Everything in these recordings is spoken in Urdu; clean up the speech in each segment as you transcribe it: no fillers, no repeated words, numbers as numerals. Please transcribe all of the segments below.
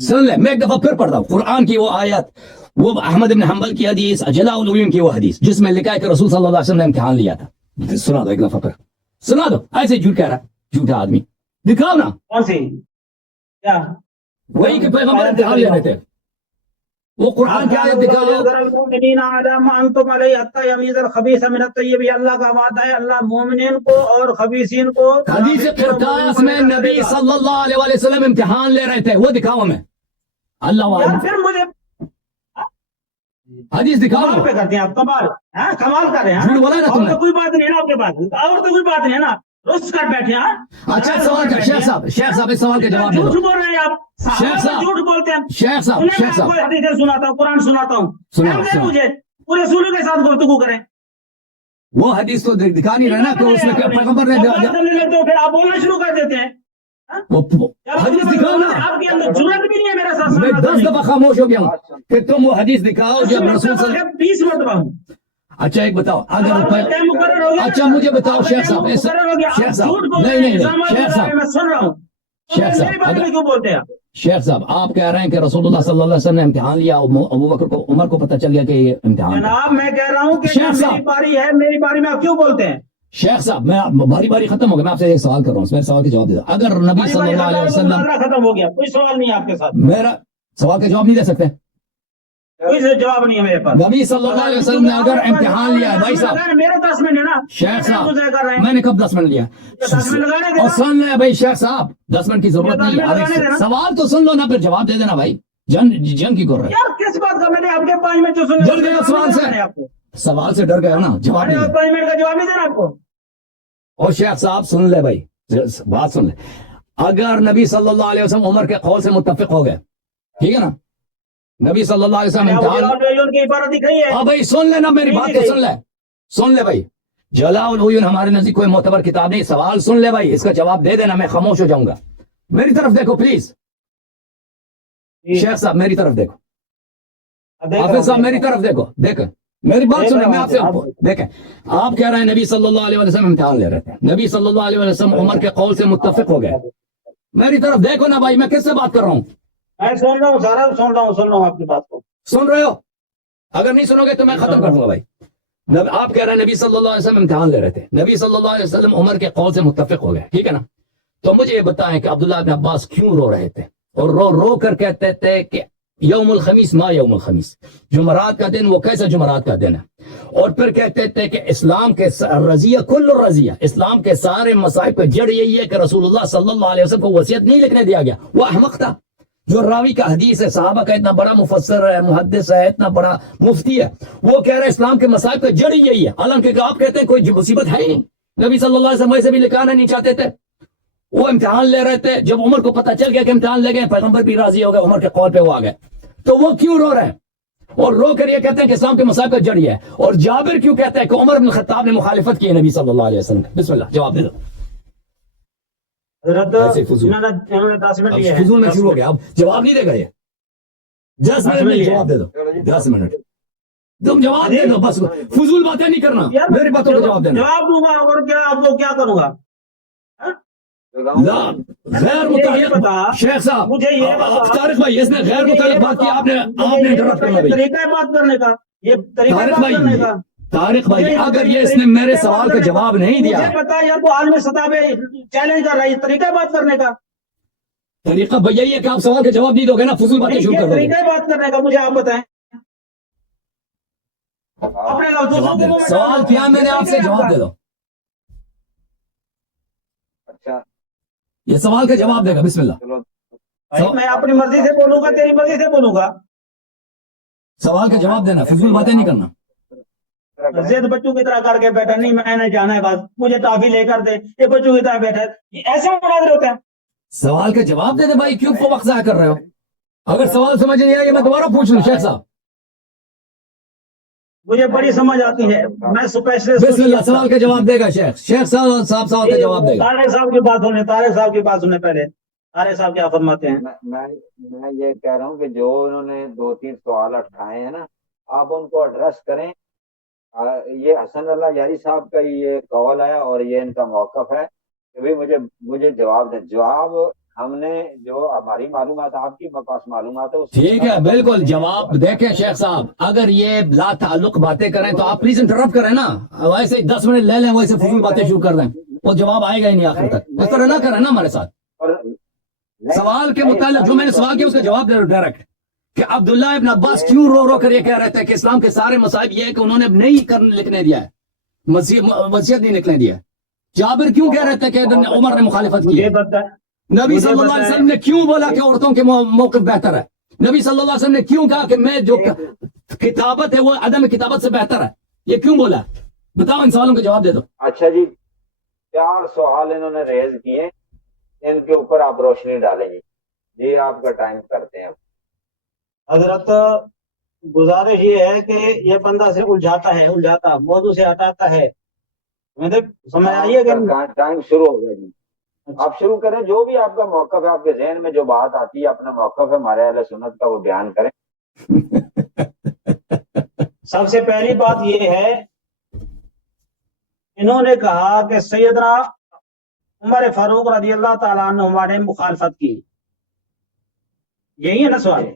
سن لے میں ایک دفعہ پھر پڑھتا ہوں قرآن کی وہ آیت، وہ احمد بن حنبل کی حدیث، جلاء العیون کی وہ حدیث جس میں لکھا ہے کہ رسول صلی اللہ علیہ وسلم نے امتحان لیا تھا. سنا دو ایک دفعہ پھر، سنا دو. ایسے جھوٹ کہہ رہا جھوٹا آدمی، دکھاؤ نا. کون سی کیا وہی کہ پیغمبر امتحان لے رہے تھے، وہ قرآن کی آیت دکھاؤ. اللہ کا وعدہ ہے، اللہ مومنین کو اور خبیثین کو. حدیث قرطاس میں نبی صلی اللہ علیہ وسلم امتحان لے رہے تھے، وہ دکھاؤ ہمیں. اللہ یا وعلم. پھر مجھے حدیث دکھاؤ کمال نا. پہ کرتے ہیں آپ، کمال. ہاں کمال کر رہے ہیں. جھوٹ بولا نا تم اور نے. تو کوئی بات نہیں ہے نا آپ کے پاس، اور تو کوئی بات نہیں ہے نا، رس کر بیٹھے. ہاں اچھا سوال کا شیخ صاحب، شیخ صاحب اس سوال کا جواب دے جھوٹ دو. بول رہے ہیں آپ، شیخ صحابہ صاحب، جھوٹ بولتے ہیں. شیخ صاحب، انہیں شیخ میں آپ صاحب کو حدیثیں سناتا ہوں، قرآن سناتا ہوں. سنا ٹائم دیں سنا. مجھے، پورے رسولوں کے ساتھ گفتگو کریں. وہ حدیث تو دکھا نہیں رہا نا کہ اس میں کیا پیغمبر نے آپ بات کرنے لگتے ہو پھر آپ بولنا شروع کر دیتے ہیں. حدیث دکھاؤ نا. آپ کے اندر ضرورت بھی نہیں ہے میرے ساتھ میں 10 دفعہ خاموش ہو گیا ہوں کہ تم وہ حدیث دکھاؤ جب رسول صلی اللہ. 20 مرتبہ ہوں. اچھا ایک بتاؤ اگر ٹائم مقرر ہو گیا. اچھا مجھے بتاؤ شیخ صاحب، مقرر ہو گیا. شیخ صاحب جھوٹ بول نہیں رہے ہیں، نہیں نہیں الزامات شیخ لگا رہے ہیں، صاحب، میں سن رہا ہوں. شیخ صاحب میری بات میں کیوں بولتے ہیں؟ شیخ صاحب آپ کہہ رہے ہیں کہ رسول اللہ صلی اللہ علیہ وسلم نے امتحان لیا، ابو بکر کو، عمر کو پتہ چل گیا کہ یہ امتحان ہے. جناب میں کہہ رہا ہوں کہ شیخ جب صاحب. میری باری ہے، میری باری میں آپ کیوں بولتے ہیں؟ شیخ صاحب میں باری باری ختم ہو گیا، میں آپ سے ایک سوال کر رہا ہوں، میرے سوال کا جواب دے دو. اگر نبی باری صلی باری اللہ علیہ ختم وسلم، محاورہ ختم ہو گیا، کوئی سوال نہیں ہے آپ کے ساتھ، میرا سوال کا جواب نہیں دے سکتے. کوئی جواب نہیں ہے میرے پاس. نبی صلی اللہ علیہ وسلم نے اگر امتحان لیا ہے بھائی صاحب. میرے 10 منٹ ہے نا. شیخ صاحب ضائع کر رہے ہیں. میں نے کب 10 منٹ لیا؟ 10 منٹ لگانے دے اور نا. سن لے بھائی شیخ صاحب، 10 منٹ کی ضرورت نہیں لگانے ہے. دینا. سوال تو سن لو نا، پھر جواب دے دینا بھائی. جنگ کی کر رہے یار کس بات کا؟ میں نے آپ کے 5 منٹ جو سنے ڈر گیا سوال سے، آپ کو سوال سے ڈر گیا نا، جواب نہیں ہے. 5 منٹ کا جواب نہیں دینا آپ کو. اور شیخ صاحب سن لے بھائی، بات سن لے. اگر نبی صلی اللہ علیہ وسلم عمر کے قول سے متفق ہو گئے، ٹھیک ہے نا، نبی صلی اللہ علیہ وسلم امتحان. کی عبارت دکھ رہی ہے. ہاں بھائی سن لے نا، میری بات تو سن لے، سن لے بھائی. جلاء العیون ہمارے نزدیک کوئی معتبر کتاب نہیں. سوال سن لے بھائی، اس کا جواب دے دینا، میں خاموش ہو جاؤں گا. میری طرف دیکھو پلیز. شیخ صاحب میری طرف دیکھو، حافظ صاحب میری طرف دیکھو، دیکھیں میری بات سنیں. میں آپ سے دیکھیں، آپ کہہ رہے ہیں نبی صلی اللہ علیہ وسلم امتحان لے رہے تھے، نبی صلی اللہ علیہ وسلم عمر کے قول سے متفق ہو گئے. میری طرف دیکھو نا بھائی، میں کس سے بات کر رہا ہوں؟ میں سن رہا ہوں، سارا سن رہا ہوں آپ کی بات کو. سن رہے ہو؟ اگر نہیں سنو گے تو میں ختم کر دوں گا بھائی. آپ کہہ رہے ہیں نبی صلی اللہ علیہ وسلم امتحان لے رہے تھے، نبی صلی اللہ علیہ وسلم عمر کے قول سے متفق ہو گئے، ٹھیک ہے نا. تو مجھے یہ بتائیں کہ عبداللہ بن عباس کیوں رو رہے تھے، اور رو رو کر کہتے تھے کہ یوم الخمیس ما یوم الخمیس، جمعرات کا دن وہ کیسا جمعرات کا دن ہے. اور پھر کہتے تھے کہ اسلام کے رضیہ کل رضیہ، اسلام کے سارے مصائب کا جڑ یہی ہے کہ رسول اللہ صلی اللہ علیہ وسلم کو وصیت نہیں لکھنے دیا گیا. وہ احمق تھا جو راوی کا حدیث ہے، صحابہ کا اتنا بڑا مفسر ہے، محدث ہے، اتنا بڑا مفتی ہے، وہ کہہ رہے ہیں اسلام کے مصائب کا جڑ یہی ہے، حالانکہ آپ کہتے ہیں کوئی مصیبت ہے ہی نہیں. نبی صلی اللہ علیہ وسلم ویسے بھی لکھانا نہیں چاہتے تھے، وہ امتحان لے رہے تھے. جب عمر کو پتہ چل گیا کہ امتحان لے گئے، پیغمبر بھی راضی ہو گئے، عمر کے قول پہ وہ آ گئے. تو وہ کیوں رو رہے ہیں اور رو کر یہ کہتے ہیں کہ اسلام کے مصائب کا جڑ یہ ہے؟ اور جابر کیوں کہتا ہے کہ عمر بن الخطاب نے مخالفت کی ہے نبی صلی اللہ علیہ وسلم؟ بسم اللہ جواب دے دو. ایسے فضول فضول میں شروع ہو گیا، اب جواب نہیں دے گا یہ. 10 منٹ میں جواب دے دو، 10 منٹ تم جواب دے دو، بس فضول باتیں نہیں کرنا، میری باتوں کا جواب دینا. جواب دوں گا اور کیا آپ کو کیا کروں گا؟ لا غیر متعلق شیخ صاحب، مجھے یہ طارق بھائی اس نے غیر متعلق بات کی، آپ نے انٹرپٹ کرنا بھائی. طریقہ ہے بات کرنے کا، یہ طریقہ ہے طارق بات کرنے بھائی، کا. طارق بھائی اگر یہ اس نے میرے سوال کا جواب نہیں دیا، مجھے پتا ہے تو عالمی سطح پہ چیلنج کر رہا ہے، طریقہ ہے بات کرنے کا. طریقہ بھیا یہ کہ آپ سوال کا جواب نہیں دو گے نا، فضول باتیں شروع کر دو گے. طریقہ ہے بات کرنے کا، مجھے آپ بتائیں. سوال کیا میں نے آپ سے جواب دے دو. یہ سوال کا جواب دے گا، بسم اللہ. میں اپنی مرضی سے بولوں گا، تیری مرضی سے بولوں گا. سوال کا جواب دینا، فضول باتیں نہیں کرنا. زید بچوں کی طرح کر کے بیٹھا، نہیں میں نے جانا ہے بس مجھے ٹافی لے کر دے، یہ بچوں کی طرح بیٹھا ہے، ایسے مناظر ہوتے ہیں. سوال کا جواب دے دے بھائی، کیوں وقت ضائع کر رہے ہو؟ اگر سوال سمجھ نہیں آئے میں دوبارہ پوچھ لوں. شیخ صاحب مجھے بڑی سمجھ آتی ہے، میں اسپیشلسٹ. بسم اللہ سوال کا جواب دے گا شیخ. شیخ صاحب سوال کا جواب دے گا. طارق صاحب کی بات سنیں، طارق صاحب کی بات سنیں پہلے. طارق صاحب کیا فرماتے ہیں؟ میں یہ کہہ رہا ہوں کہ جو انہوں نے 2-3 سوال اٹھائے ہیں نا، آپ ان کو ایڈریس کریں. یہ حسن اللہ یاری صاحب کا یہ قول ہے اور یہ ان کا موقف ہے کہ بھئی مجھے جواب دیں. جواب ہم نے جو ہماری معلومات آپ کی پاس معلومات ہے ٹھیک ہے بالکل جواب دیکھیں شیخ صاحب اگر یہ لا تعلق باتیں کریں تو آپ پلیز انٹرپٹ کریں نا ویسے 10 منٹ لے لیں ویسے فضول باتیں شروع کر دیں وہ جواب آئے گا ہی نہیں آخر تک اس طرح نہ کریں نا ہمارے ساتھ سوال کے متعلق جو میں نے سوال کیا اس کا جواب دے ڈائریکٹ کہ عبداللہ ابن عباس کیوں رو رو کر یہ کہہ رہے تھے کہ اسلام کے سارے مصائب یہ ہے کہ انہوں نے نہیں لکھنے دیا ہے وصیت نہیں لکھنے دیا ہے جابر کیوں کہہ رہے تھے کہ عمر نے مخالفت کی ہے نبی صلی اللہ علیہ وسلم نے کیوں بولا کہ عورتوں کے موقف بہتر ہے نبی صلی اللہ علیہ وسلم نے کیوں کہا کہ میں جو کتابت ہے وہ عدم کتابت سے بہتر ہے یہ کیوں بولا بتاؤ ان سوالوں کا جواب دے دو اچھا جی 4 سوال انہوں نے ریز کیے ان کے اوپر آپ روشنی ڈالیں گے جی آپ کا ٹائم کرتے ہیں حضرت گزارش یہ ہے کہ یہ بندہ سے الجھاتا موضوع سے ہٹاتا ہے سمجھ آئیے کہ ٹائم شروع ہو گیا جی آپ شروع کریں جو بھی آپ کا موقف ہے آپ کے ذہن میں جو بات آتی ہے اپنا موقف ہے ہمارے اہل سنت کا وہ بیان کریں سب سے پہلی بات یہ ہے انہوں نے کہا کہ سیدنا عمر فاروق رضی اللہ تعالیٰ عنہ نے مخالفت کی یہی ہے نا سوال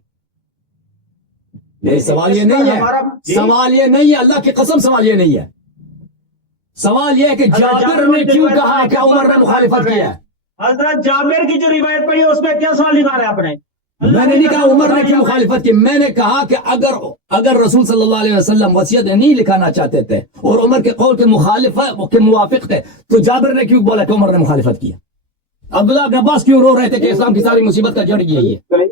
نہیں سوال یہ نہیں ہے سوال یہ نہیں ہے اللہ کی قسم سوال یہ نہیں ہے سوال یہ ہے کہ جابر نے کیوں کہا کہ عمر نے مخالفت کیا ہے حضرت جابر کی جو روایت پڑھی ہے اس میں کیا سوال نکالا ہے آپ نے میں نے نہیں کہا عمر نے کیوں مخالفت کی میں نے کہا کہ اگر رسول صلی اللہ علیہ وسلم وصیت نہیں لکھانا چاہتے تھے اور عمر کے قول کے موافق تھے تو جابر نے کیوں بولا کہ عمر نے مخالفت کیا عبداللہ ابن عباس کیوں رو رہے تھے کہ اسلام کی ساری مصیبت کا جڑ یہی ہے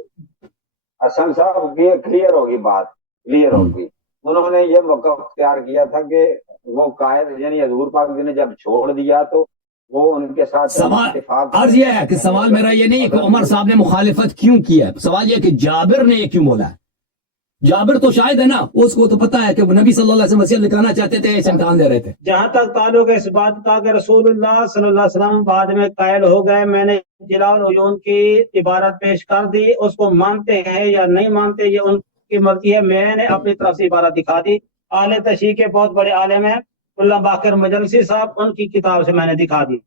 حسن صاحب کلیئر ہوگی بات کلیئر ہوگی انہوں نے یہ موقع اختیار کیا تھا کہ وہ قائد یعنی حضور پاک نے جب چھوڑ دیا تو وہ ان کے ساتھ سوال عرض یہ ہے کہ سوال میرا یہ نہیں ہے کہ عمر صاحب نے مخالفت کیوں کی ہے سوال یہ ہے کہ جابر نے یہ کیوں بولا ہے جابر تو شاید ہے نا اس کو تو پتا ہے کہ وہ نبی صلی اللہ علیہ وسلم وصیت لکھانا چاہتے تھے اس امتحان دے رہے تھے جہاں تک تعلق ہے اس بات کا کہ رسول اللہ صلی اللہ علیہ وسلم بعد میں قائل ہو گئے میں نے جلاء العیون کی عبارت پیش کر دی اس کو مانتے ہیں یا نہیں مانتے یہ ان کی مرضی ہے میں نے اپنی طرف سے عبارت دکھا دی اہل تشیع کے بہت بڑے عالم ہیں اللہ باقر مجلسی صاحب ان کی کتاب سے میں نے دکھا دی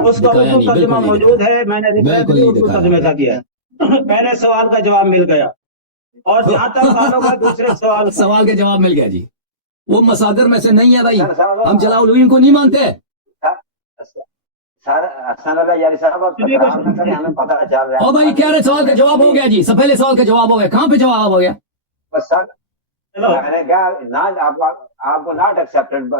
اس کا اردو ترجمہ موجود ہے میں نے اردو ترجمے کا دیا میں نے سوال کا جواب مل گیا اور جہاں تک تعلق ہے دوسرے سوال کا جواب مل گیا جی وہ مصادر میں سے نہیں ہے بھائی ہم جلاء العیون کو نہیں مانتے او بھائی کہہ رہے سوال کا جواب ہو گیا جی سب پہلے سوال کا جواب ہو گیا کہاں پہ جواب ہو گیا میں نے کہا آپ کو ناٹ ایکسپٹڈ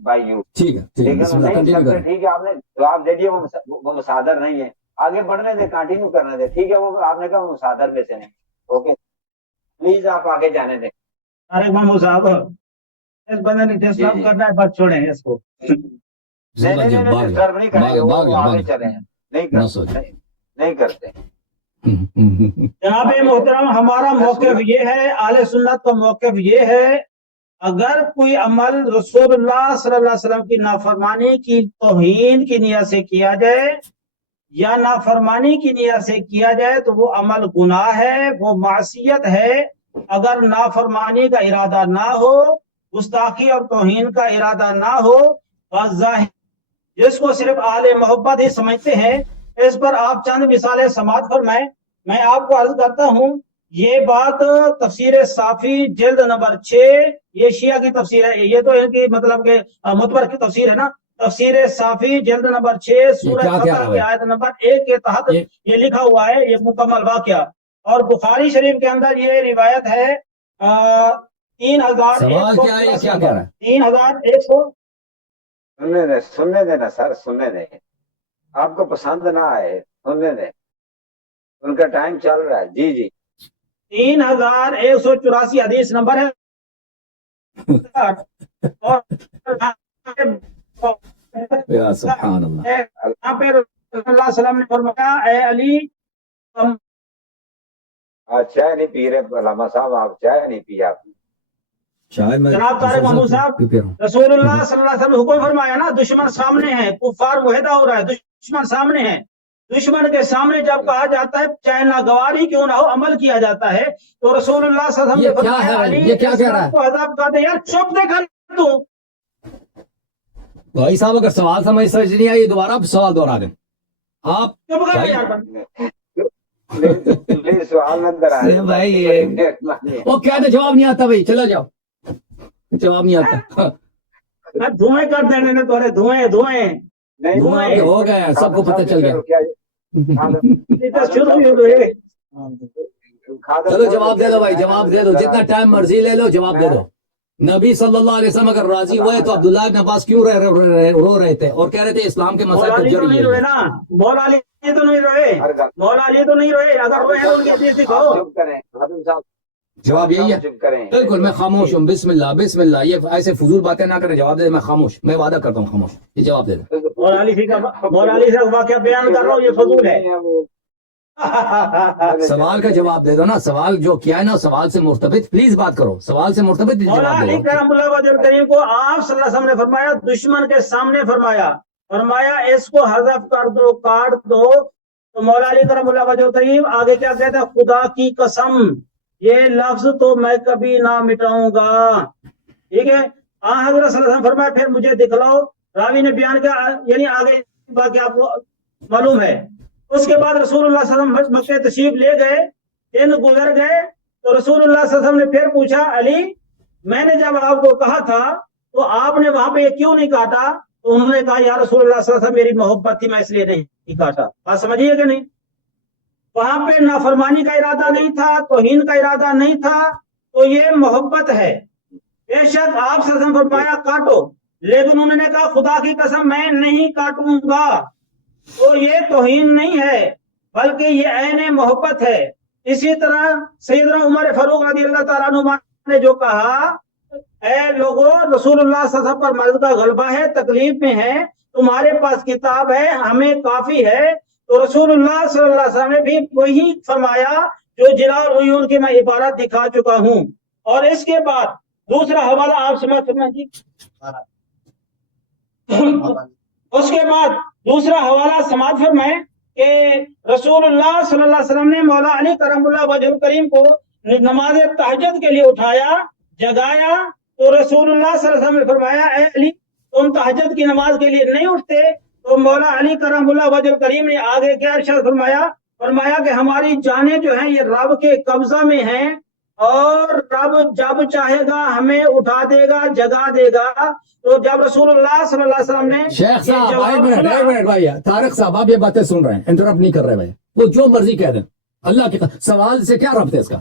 بائی یو ٹھیک ہے ٹھیک ہے آپ نے جواب دے دیا وہ مصادر نہیں ہے آگے بڑھنے دے کنٹینیو کرنے دے ٹھیک ہے وہ آپ نے کہا وہ مصادر میں سے نہیں اوکے پلیز آپ آگے جانے دیں ارے مامو صاحب اس بندے نے ڈسٹرب کرنا ہے بس چھوڑیں اس کو ڈسٹرب نہیں کریں وہ آگے چلیں نہیں کرتے جناب محترم ہمارا موقف یہ ہے اہل سنت کا موقف یہ ہے اگر کوئی عمل رسول اللہ صلی اللہ علیہ وسلم کی نافرمانی کی توہین کی نیت سے کیا جائے یا نافرمانی کی نیت سے کیا جائے تو وہ عمل گناہ ہے وہ معصیت ہے اگر نافرمانی کا ارادہ نہ ہو گستاخی اور توہین کا ارادہ نہ ہو جس کو صرف اہل محبت ہی سمجھتے ہیں اس پر آپ چند مثالیں سماعت فرمائیں میں آپ کو عرض کرتا ہوں یہ بات تفسیر صافی جلد نمبر 6 یہ شیعہ کی تفسیر ہے یہ تو ان کی مطلب کہ متبر کی تفسیر ہے نا تفسیر صافی جلد نمبر 6 سورہ فتح کی آیت نمبر 1 کے تحت یہ لکھا ہوا ہے یہ مکمل واقعہ اور بخاری شریف کے اندر یہ روایت ہے 3100 سننے دینا سر سننے دیں آپ کو پسند نہ آئے سننے دیں ان کا ٹائم چل رہا ہے جی جی 3184 حدیث نمبر ہے یا سبحان اللہ یہاں پہ رسول اللہ صلی اللہ علیہ وسلم نے فرمایا اے علی چائے نہیں پی رہے علامہ صاحب آپ چائے نہیں پی آپ جناب طارق محمود صاحب رسول اللہ صلی اللہ علیہ وسلم نے حکم فرمایا نا دشمن سامنے ہے کفار معاہدہ ہو رہا ہے دشمن سامنے ہے دشمن کے سامنے جب کہا جاتا ہے چاہے ناگوار ہی کیوں نہ ہو عمل کیا جاتا ہے تو رسول اللہ صلی اللہ علیہ وسلم نے فرمایا یہ کیا کہہ رہا ہے عذاب کا دے یار چپ دے کر تو بھائی صاحب اگر سوال سمجھ نہیں آئی دوبارہ سوال دوہرا دیں آپ چپ کر بھائی- یار پلیز سوال اندر آ ارے بھائی وہ کیا تھا جواب نہیں آتا بھائی چلا جاؤ جواب نہیں آتا دھوئیں کر دینے نے تورے دھوئیں نہیں دھواں آپ کے ہو گئے ہیں، سب کو پتہ چل گیا شروع ہی ہوئے چلو جواب دے دو بھائی جواب دے دو جتنا ٹائم مرضی لے لو جواب دے دو نبی صلی اللہ علیہ وسلم اگر راضی ہوئے تو عبداللہ ابن عباس کیوں رو رہے تھے اور کہہ رہے تھے اسلام کے مسائل مولا کو علی تو جڑ نہیں روئے نا مولا علی تو نہیں روئے مولا علی تو نہیں روئے اگر روئے ہیں ان کی عزت دکھاؤ چپ کریں خادم صاحب جواب یہی ہے چپ کریں بالکل میں خاموش ہوں بسم اللہ یہ ایسے فضول باتیں نہ کریں جواب دے دیں میں خاموش میں وعدہ کرتا ہوں خاموش یہ جواب دے دیں مولا علی سے واقعہ بیان کر رہا ہوں یہ فضول ہے سوال کا جواب دے دو نا سوال جو کیا ہے نا سوال سے مرتبط پلیز بات کرو سوال سے مرتبط مولا جواب علی دے دو کرم اللہ وجہ کریم کو آپ صلی اللہ علیہ وسلم نے فرمایا دشمن کے سامنے فرمایا اس کو حذف کر دو کاٹ دو تو مولا علی کرم اللہ وجہ کریم آگے کیا کہتا ہے خدا کی قسم یہ لفظ تو میں کبھی نہ مٹاؤں گا ٹھیک ہے حضرت صلی اللہ علیہ وسلم فرمایا پھر مجھے دکھلاؤ راوی نے بیان کیا یعنی آگے باقی آپ کو معلوم ہے اس کے بعد رسول اللہ صلی اللہ علیہ وسلم مکہ تشریف لے گئے دن گزر گئے تو رسول اللہ صلی اللہ علیہ وسلم نے پھر پوچھا علی میں نے جب آپ کو کہا تھا تو آپ نے وہاں پہ یہ کیوں نہیں کاٹا تو انہوں نے کہا یا رسول اللہ صلی اللہ علیہ وسلم میری محبت تھی میں اس لیے نہیں کاٹا بات سمجھیے کہ نہیں وہاں پہ نافرمانی کا ارادہ نہیں تھا توہین کا ارادہ نہیں تھا تو یہ محبت ہے بے شک آپ صلی اللہ علیہ وسلم فرمایا کاٹو لیکن انہوں نے کہا خدا کی قسم میں نہیں کاٹوں گا تو یہ توہین نہیں ہے بلکہ یہ عین محبت ہے اسی طرح سیدنا عمر فاروق رضی اللہ تعالیٰ عنہ نے جو کہا اے لوگوں رسول اللہ صلی اللہ علیہ وسلم پر مرض کا غلبہ ہے تکلیف میں ہے تمہارے پاس کتاب ہے ہمیں کافی ہے تو رسول اللہ صلی اللہ علیہ وسلم نے بھی وہی فرمایا جو جلال العیون کی میں عبارت دکھا چکا ہوں اور اس کے بعد دوسرا حوالہ آپ سمجھ جی اس کے بعد دوسرا حوالہ سماعت فرمائیں کہ رسول اللہ صلی اللہ علیہ وسلم نے مولا علی کرم اللہ وجہ کریم کو نماز تہجد کے لیے اٹھایا جگایا تو رسول اللہ صلی اللہ علیہ وسلم نے فرمایا اے علی تم تہجد کی نماز کے لیے نہیں اٹھتے تو مولا علی کرم اللہ وجہ کریم نے آگے کیا ارشاد فرمایا کہ ہماری جانیں جو ہیں یہ رب کے قبضہ میں ہیں اور رب جب چاہے گا ہمیں اٹھا دے گا جگا دے گا تو جب رسول اللہ صلی اللہ علیہ وسلم نے شیخ صاحب ایک منٹ بھائی طارق صاحب آپ یہ باتیں سن رہے ہیں انٹرپٹ نہیں کر رہے بھائی وہ جو مرضی کہہ دیں اللہ کے سوال سے کیا ربط ہے اس کا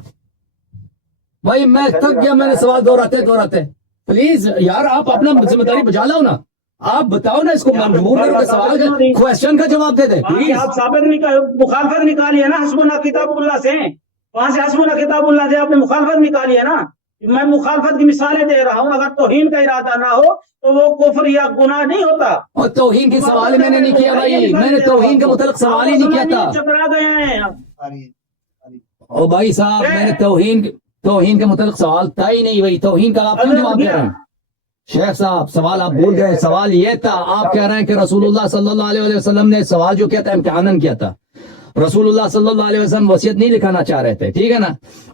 بھائی میں تھک گیا میں نے سوال دہراتے پلیز یار آپ اپنا ذمہ داری بجا لاؤ نا آپ بتاؤ نا اس کو مجبور کرو کہ سوال کا کوشچن کا جواب دے دیں پلیز آپ ثابت مخالفت نکالی ہے نا حسبنا کتاب اللہ سے وہاں سے حسبنا کتاب اللہ سے آپ نے مخالفت نکالی ہے نا میں مخالفت کی مثالیں دے رہا ہوں اگر توہین کا ارادہ نہ ہو تو وہ کفر یا گناہ نہیں ہوتا اور توہین کی سوال میں نے نہیں کیا بھائی میں نے توہین کے متعلق سوال ہی نہیں کیا تھا چکرا گئے ہیں او بھائی صاحب میں نے توہین کے متعلق سوال تھا ہی نہیں بھائی توہین کا آپ کیوں جواب دے رہے ہیں شیخ صاحب سوال آپ بھول گئے سوال یہ تھا آپ کہہ رہے ہیں کہ رسول اللہ صلی اللہ علیہ وسلم نے سوال جو کیا تھا امتحانن کیا تھا رسول اللہ صلی اللہ علیہ وسلم وصیت نہیں لکھانا چاہ رہے تھے ٹھیک ہے نا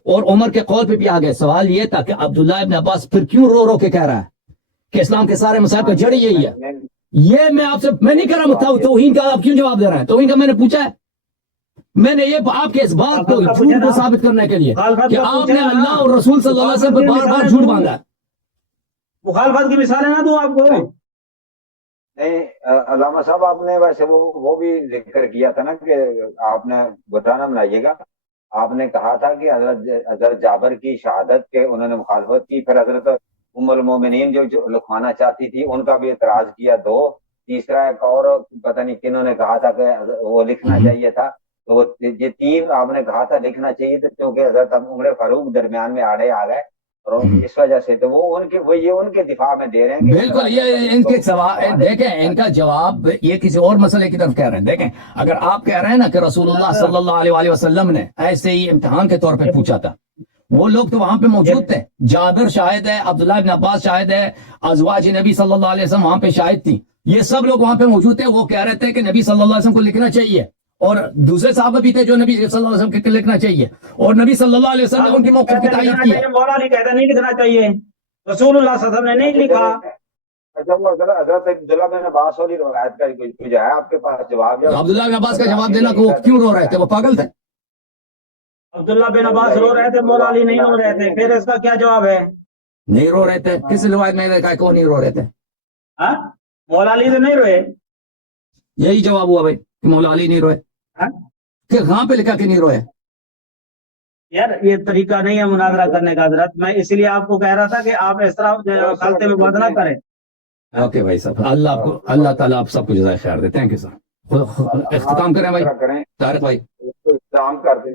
اور عمر کے قول پہ بھی آ گئے سوال یہ تھا کہ عبداللہ ابن عباس پھر کیوں رو رو کے کہہ رہا ہے کہ اسلام کے سارے مسائل کا جڑ یہی ہے یہ میں آپ سے میں نہیں کہہ رہا ہوں توہین کا آپ کیوں جواب دے رہے ہیں توہین کا میں نے پوچھا ہے میں نے یہ آپ کے اس بات کو جھوٹ کو ثابت کرنے کے لیے کہ آپ نے اللہ اور رسول صلی اللہ علیہ وسلم پر بار بار جھوٹ باندھا ہے مخالفت کی مثالیں نہ دوں آپ کو نہیں علامہ صاحب آپ نے ویسے وہ بھی ذکر کیا تھا نا کہ آپ نے بتانا بنائیے گا آپ نے کہا تھا کہ حضرت جابر کی شہادت کے انہوں نے مخالفت کی پھر حضرت ام المومنین جو لکھوانا چاہتی تھی ان کا بھی اعتراض کیا دو تیسرا ایک اور پتہ نہیں کنہوں نے کہا تھا کہ وہ لکھنا چاہیے تھا تو یہ تین آپ نے کہا تھا لکھنا چاہیے تھا کیونکہ حضرت عمر فاروق درمیان میں آڑے آ گئے اور اس وجہ سے تو وہ ان کے دفاع میں دے رہے ہیں بالکل یہ ان کے سوال دیکھیں ان کا جواب یہ کسی اور مسئلے کی طرف کہہ رہے ہیں دیکھیں اگر آپ کہہ رہے ہیں نا کہ رسول اللہ صلی اللہ علیہ وسلم نے ایسے ہی امتحان کے طور پہ پوچھا تھا وہ لوگ تو وہاں پہ موجود تھے جابر شاہد ہے عبداللہ ابن عباس شاہد ہے ازواج نبی صلی اللہ علیہ وسلم وہاں پہ شاہد تھی یہ سب لوگ وہاں پہ موجود تھے وہ کہہ رہے تھے کہ نبی صلی اللہ علیہ وسلم کو لکھنا چاہیے اور دوسرے صحابہ بھی تھے جو نبی صلی اللہ علیہ وسلم کو لکھنا چاہیے اور نبی صلی اللہ علیہ وسلم نے ان کی موقف کی تائید کی ہے مولا علی کہتا نہیں لکھنا چاہیے رسول اللہ صلی اللہ علیہ وسلم نے نہیں لکھا اچھا وہ حضرت عبداللہ بن عباس والی روایت کا کچھ ہے آپ کے پاس جواب؟ عبداللہ بن عباس کا جواب دینا کہ وہ کیوں رو رہے تھے، وہ پاگل تھے؟ عبداللہ بن عباس رو رہے تھے، مولا علی نہیں رو رہے تھے، پھر اس کا کیا جواب ہے؟ نہیں رو رہے تھے؟ کس روایت میں نے کہا کہ وہ نہیں رو رہے تھے؟ ہاں مولا علی تو نہیں روئے؟ یہی جواب ہوا بھائی کہ مولا علی نہیں روئے، ہاں؟ کہ کہاں پہ لکھا کہ نہیں روئے؟ یار یہ طریقہ نہیں ہے مناظرہ کرنے کا حضرت، میں اس لیے آپ کو کہہ رہا تھا کہ آپ اس طرح غلطی میں بات نہ کریں. اوکے بھائی صاحب، اللہ آپ کو، اللہ تعالیٰ آپ سب کو جزائے خیر دے. Thank you sir. اختتام کریں بھائی طارق بھائی. اختتام کر دیں.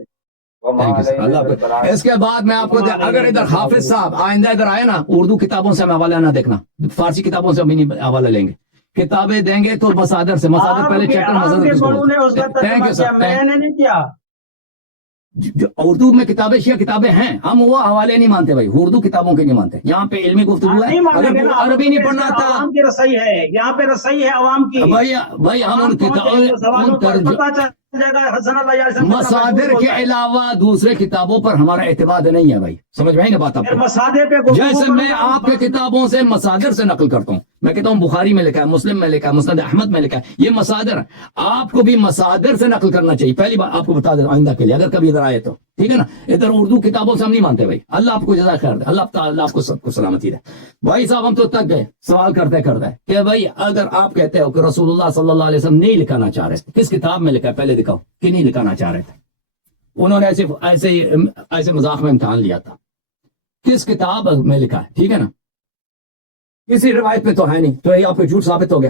Thank you sir. اللہ آپ کو. اس کے بعد میں آپ کو اگر ادھر حافظ صاحب آئندہ ادھر آئے نا، اردو کتابوں سے ہم حوالہ نہ دیکھنا، فارسی کتابوں سے ہم نہیں حوالہ لیں گے. کتابیں دیں گے تو مصادر سے، مصادر پہلے چیک کرنا. Thank you sir. میں نے نہیں کیا. جو اردو میں کتابیں شیعہ کتابیں ہیں، ہم وہ حوالے نہیں مانتے بھائی، اردو کتابوں کے نہیں مانتے. یہاں پہ علمی گفتگو ہے. اگر عربی نہیں پڑھنا تھا، عوام کی رسائی ہے یہاں پہ، رسائی ہے عوام کی. بھائی ہم ان کتابوں مصادر کے علاوہ دوسرے کتابوں پر ہمارا اعتماد نہیں ہے بھائی. سمجھ میں آئی نا بات آپ کو؟ مصادر پہ جیسے میں آپ کے کتابوں سے مصادر سے نقل کرتا ہوں، میں کہتا ہوں بخاری میں لکھا ہے، مسلم میں لکھا ہے، مسند احمد میں لکھا ہے، یہ مصادر. آپ کو بھی مصادر سے نقل کرنا چاہیے. پہلی بار آپ کو بتا دیں آئندہ کے لیے، اگر کبھی ادھر آئے تو ٹھیک ہے نا. ادھر اردو کتابوں سے ہم نہیں مانتے بھائی. اللہ آپ کو جزائے خیر دے، اللہ تعالیٰ آپ کو سب کو سلامتی دے. بھائی صاحب ہم تو تک گئے سوال کرتے کرتے کہ بھائی اگر آپ کہتے ہو کہ رسول اللہ صلی اللہ علیہ وسلم نہیں لکھانا چاہ رہے تھے، کس کتاب میں لکھا ہے پہلے دکھاؤ کہ نہیں لکھانا چاہ رہے تھے. انہوں نے ایسے مذاق میں امتحان لیا تھا، کس کتاب میں لکھا ہے. ٹھیک ہے نا، کسی روایت پہ تو ہے نہیں، تو یہ آپ کو جھوٹ ثابت ہو گیا.